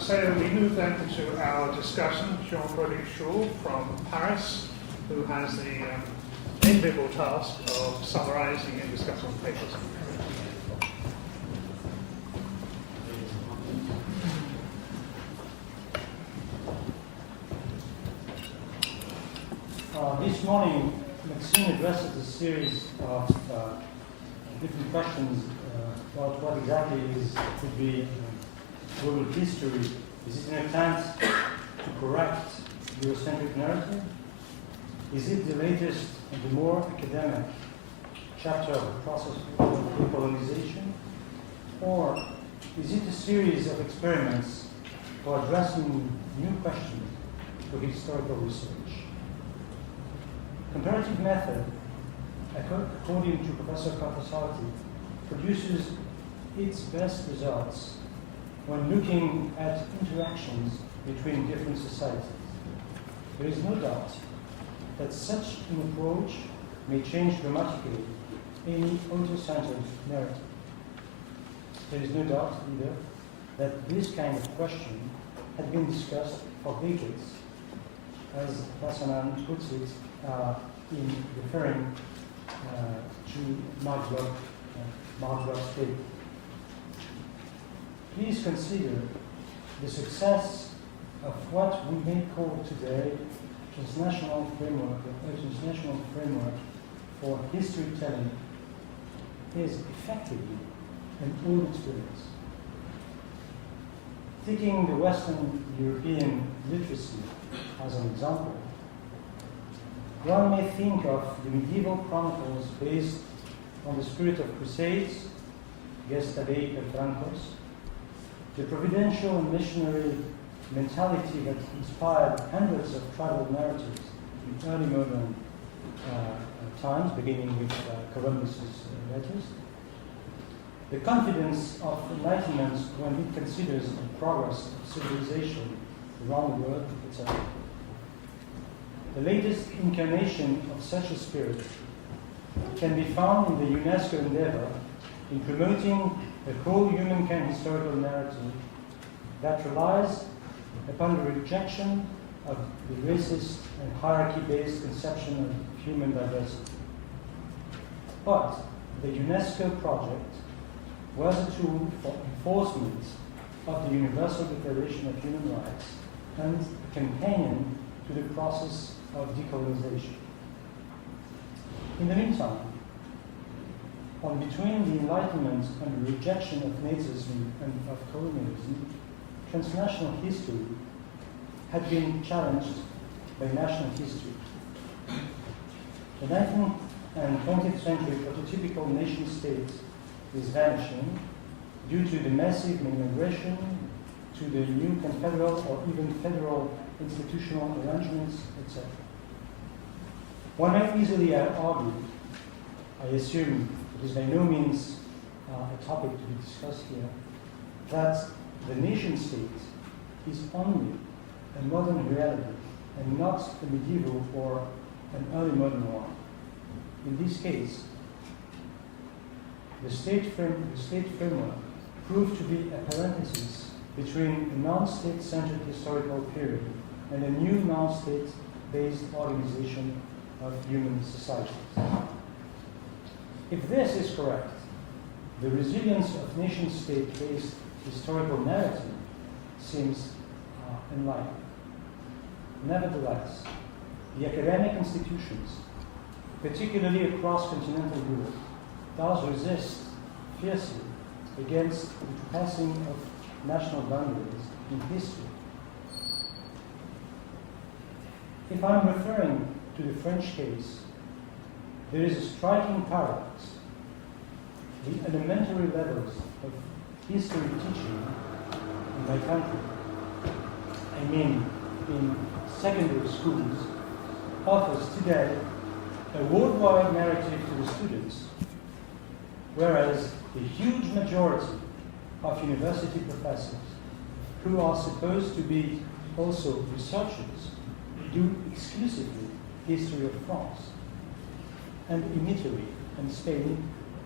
So we move then to our discussant, Jean-Frederic Schaub from Paris, who has the enviable task of summarizing and discussing papers. This morning, Maxime addressed a series of different questions about what exactly could be global history. Is it an attempt to correct Eurocentric narrative? Is it the latest and the more academic chapter of the process of decolonization? Or is it a series of experiments for addressing new questions for historical research? Comparative method, according to Professor Cartasarti, produces its best results when looking at interactions between different societies. There is no doubt that such an approach may change dramatically any auto-centered narrative. There is no doubt either that this kind of question had been discussed for decades, as Wasserman puts it, in referring to Mark Bloch's paper. Please consider the success of what we may call today transnational framework for history telling is effectively an old experience. Taking the Western European literacy as an example, one may think of the medieval chronicles based on the spirit of crusades, Gesta Dei per Francos, the providential and missionary mentality that inspired hundreds of tribal narratives in early modern times, beginning with Columbus's letters, the confidence of enlightenment when it considers the progress of civilization around the world, etc. The latest incarnation of such a spirit can be found in the UNESCO endeavor in promoting a whole humankind historical narrative that relies upon the rejection of the racist and hierarchy-based conception of human diversity. But the UNESCO project was a tool for enforcement of the Universal Declaration of Human Rights and a companion to the process of decolonization. In the meantime, on between the Enlightenment and the rejection of Nazism and of colonialism, transnational history had been challenged by national history. The 19th and 20th century prototypical nation-state is vanishing due to the massive migration to the new confederal or even federal institutional arrangements, etc. One might easily argue, I assume it is by no means a topic to be discussed here, that the nation-state is only a modern reality and not a medieval or an early modern one. In this case, the state framework proved to be a parenthesis between a non-state-centered historical period and a new non-state-based organization of human societies. If this is correct, the resilience of nation-state-based historical narrative seems unlikely. Nevertheless, the academic institutions, particularly across continental Europe, does resist fiercely against the passing of national boundaries in history. If I'm referring to the French case, there is a striking paradox. The elementary levels of history teaching in my country, I mean in secondary schools, offers today a worldwide narrative to the students, whereas the huge majority of university professors who are supposed to be also researchers do exclusively history of France. And in Italy and Spain,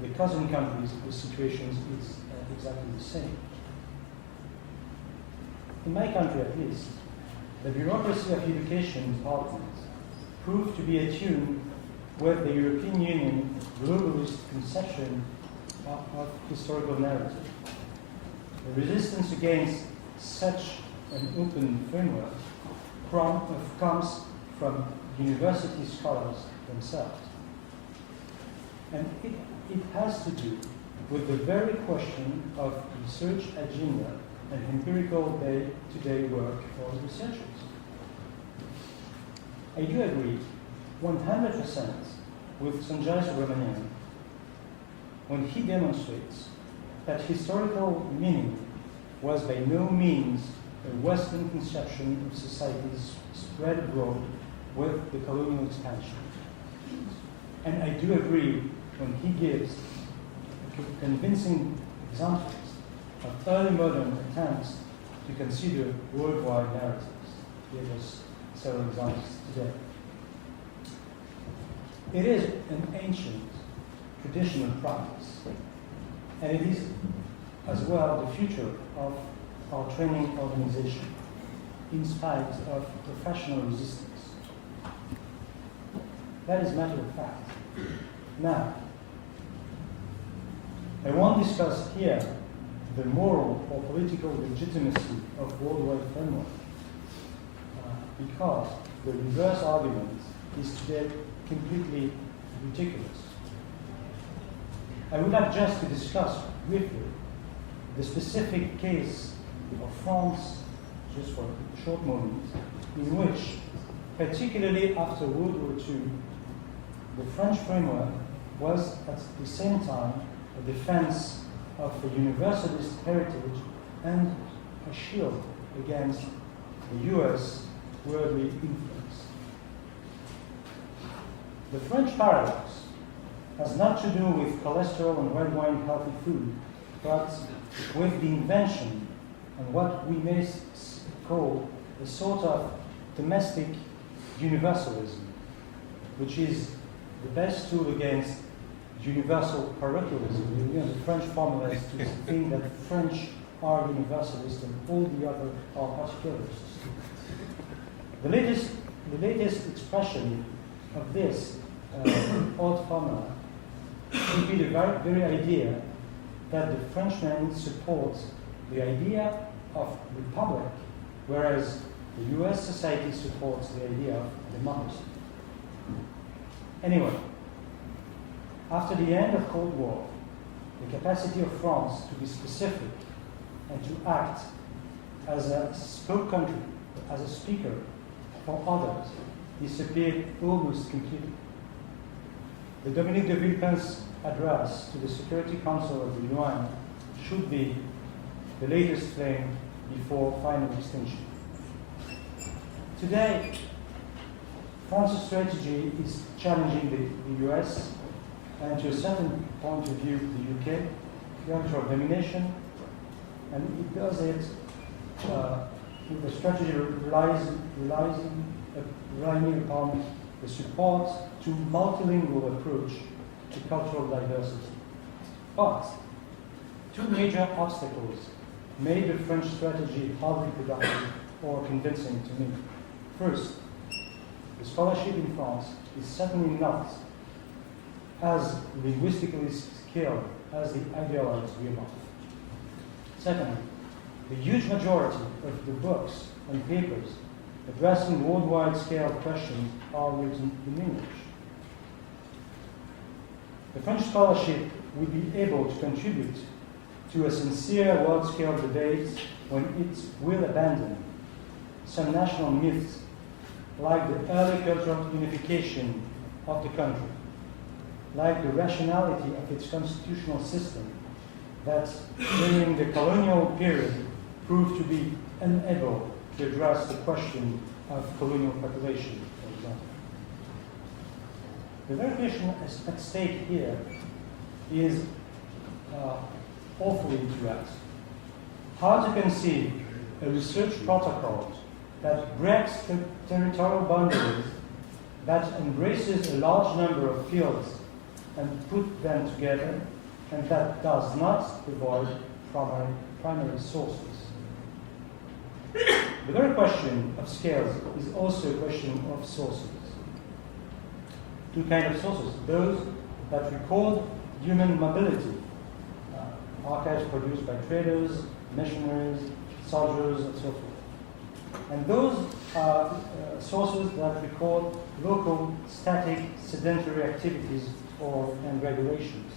the cousin countries, the situation is exactly the same. in my country at least, the bureaucracy of education departments proved to be attuned with the European Union globalist conception of historical narrative. The resistance against such an open framework comes from university scholars themselves. And it has to do with the very question of research agenda and empirical day-to-day work for researchers. I do agree 100% with Sanjay Subramanian when he demonstrates that historical meaning was by no means a Western conception of societies spread abroad with the colonial expansion. And I do agree when he gives convincing examples of early modern attempts to consider worldwide narratives. He gave us several examples today. It is an ancient traditional practice, and it is as well the future of our training organization, in spite of professional resistance. That is matter of fact. Now, I won't discuss here the moral or political legitimacy of worldwide framework, because the reverse argument is today completely ridiculous. I would like just to discuss briefly the specific case of France, just for a short moment, in which, particularly after World War II, the French framework was at the same time a defense of the universalist heritage and a shield against the US worldly influence. The French paradox has not to do with cholesterol and red wine healthy food, but with the invention and what we may call a sort of domestic universalism, which is the best tool against universal parochialism. You know, the French formula is to think that French are universalists and all the other are particularists. The latest expression of this old formula would be the very idea that the Frenchman supports the idea of republic, whereas the US society supports the idea of democracy. Anyway, after the end of Cold War, the capacity of France to be specific and to act as a spoke country, as a speaker for others, disappeared almost completely. The Dominique de Villepin's address to the Security Council of the UN should be the latest flame before final extinction. Today, France's strategy is challenging the US and, to a certain point of view, the UK, culture of domination, and it does it with a strategy relying upon the support to multilingual approach to cultural diversity. But two major obstacles made the French strategy hardly productive or convincing to me. First, the scholarship in France is certainly not as linguistically skilled as the ideologues we above. Secondly, the huge majority of the books and papers addressing worldwide scale questions are written in English. The French scholarship will be able to contribute to a sincere world-scale debate when it will abandon some national myths like the early cultural unification of the country, like the rationality of its constitutional system that during the colonial period proved to be unable to address the question of colonial population, for example. The very question at stake here is awfully intricate. How to conceive a research protocol that breaks territorial boundaries, that embraces a large number of fields and put them together, and that does not avoid primary sources. The very question of scales is also a question of sources. Two kinds of sources: those that record human mobility, archives produced by traders, missionaries, soldiers, and so forth. And those are sources that record local, static, sedentary activities and regulations.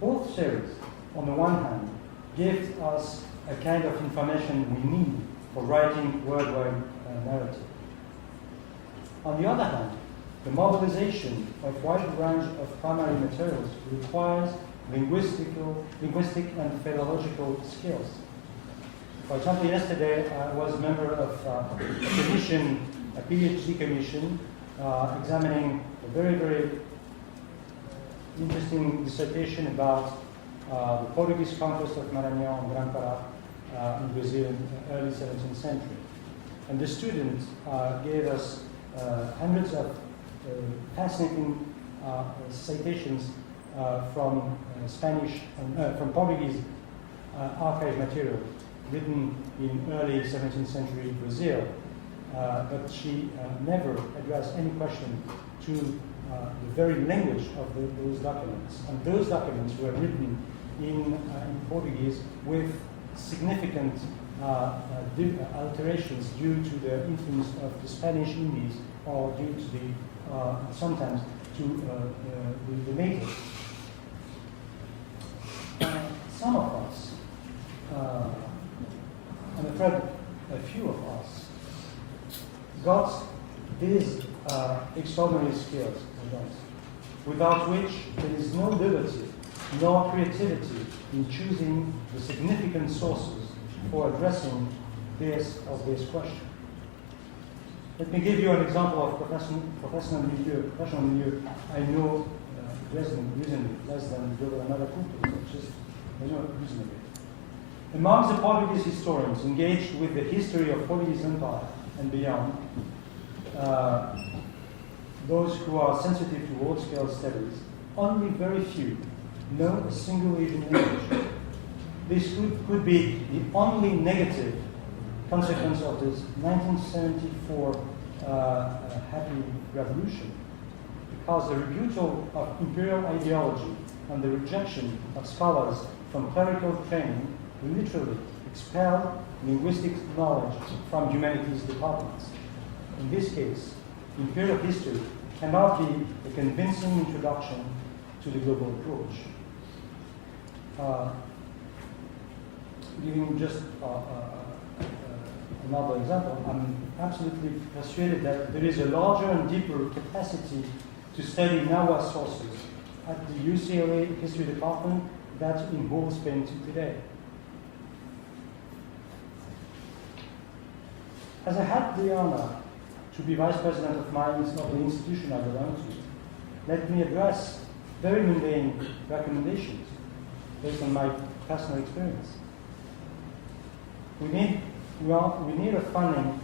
Both series, on the one hand, give us a kind of information we need for writing worldwide narrative. On the other hand, the mobilization of a wide range of primary materials requires linguistic and philological skills. For example, yesterday I was a member of a commission, a PhD commission, examining a very, very interesting dissertation about the Portuguese conquest of Maranhão and Grã-Pará in Brazil in the early 17th century. And the students gave us hundreds of fascinating citations from Spanish and from Portuguese archive material written in early 17th century Brazil. But she never addressed any question to the very language of those documents. And those documents were written in Portuguese with significant alterations due to the influence of the Spanish Indies or due to the, sometimes, to the natives. Some of us, I'm afraid a few of us, got these extraordinary skills, without which there is no liberty nor creativity in choosing the significant sources for addressing this or this question. Let me give you an example of professional milieu. I know reasonably less than another couple, just reasonably. Among the Portuguese historians engaged with the history of Portuguese Empire and beyond, those who are sensitive to world-scale studies, only very few know a single Asian language. This could be the only negative consequence of this 1974 happy revolution, because the rebuttal of imperial ideology and the rejection of scholars from clerical training literally expelled linguistic knowledge from humanities departments. In this case, imperial history cannot be a convincing introduction to the global approach. Giving just another example, I'm absolutely persuaded that there is a larger and deeper capacity to study Nahua sources at the UCLA History Department that in whole Spain today. As I had the honor to be vice president of the institution I belong to, let me address very mundane recommendations based on my personal experience. We need a funding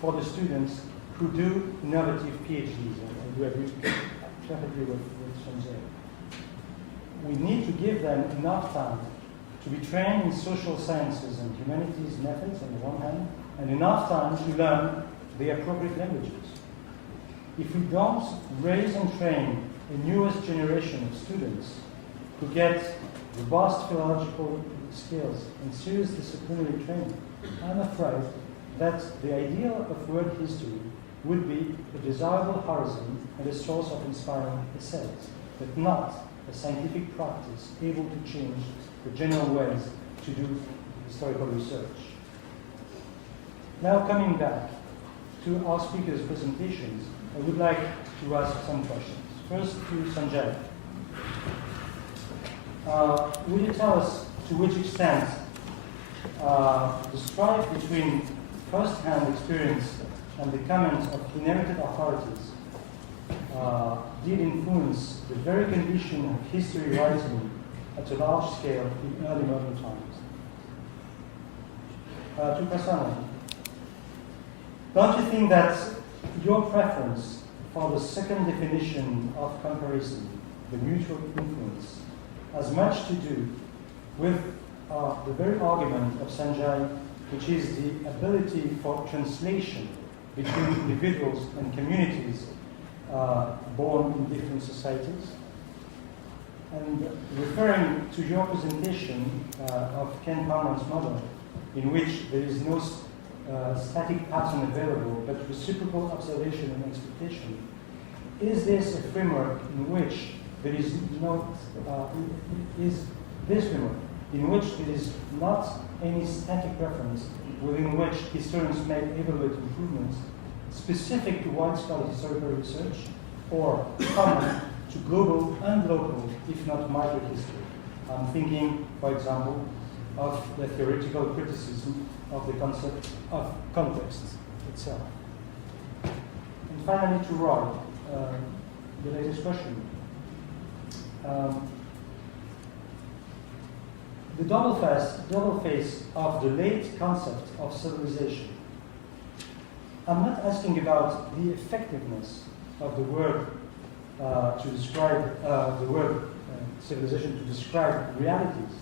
for the students who do innovative PhDs. I do agree perfectly with Jean-Frederic. We need to give them enough time to be trained in social sciences and humanities methods on the one hand, and enough time to learn the appropriate languages. If we don't raise and train a newest generation of students who get robust philological skills and serious disciplinary training, I'm afraid that the ideal of world history would be a desirable horizon and a source of inspiring essays, but not a scientific practice able to change the general ways to do historical research. Now coming back to our speakers' presentations, I would like to ask some questions. First to Sanjay. Will you tell us to which extent the strife between first-hand experience and the comments of inherited authorities did influence the very condition of history writing at a large scale in early modern times? To Prasanna, don't you think that your preference for the second definition of comparison, the mutual influence, has much to do with the very argument of Sanjay, which is the ability for translation between individuals and communities born in different societies. And referring to your presentation of Ken Parman's model, in which there is no static pattern available, but reciprocal observation and expectation, is this a framework in which there is not any static reference within which historians may evaluate improvements specific to wide-scale historical research or common to global and local, if not micro-history? I'm thinking, for example, of the theoretical criticism of the concept of context itself. And finally, to Roy, the latest question. The double face of the late concept of civilization. I'm not asking about the effectiveness of the word to describe civilization to describe realities.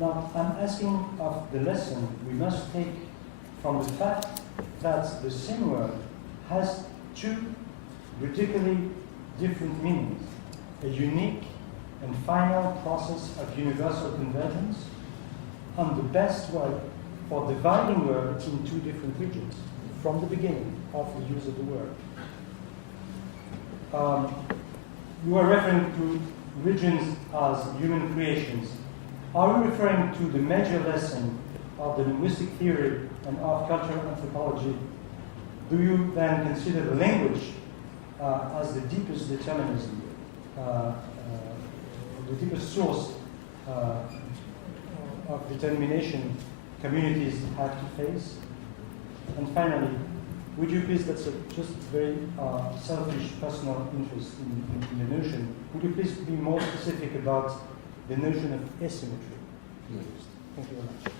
Now, I'm asking of the lesson we must take from the fact that the same word has two radically different meanings, a unique and final process of universal convergence, and the best way for dividing words in two different regions from the beginning of the use of the word. You are referring to regions as human creations. Are you referring to the major lesson of the linguistic theory and of cultural anthropology? Do you then consider the language as the deepest determinism, the deepest source of determination communities have to face? And finally, would you please, that's just very selfish personal interest in the notion, would you please be more specific about the notion of asymmetry? Thank you very much.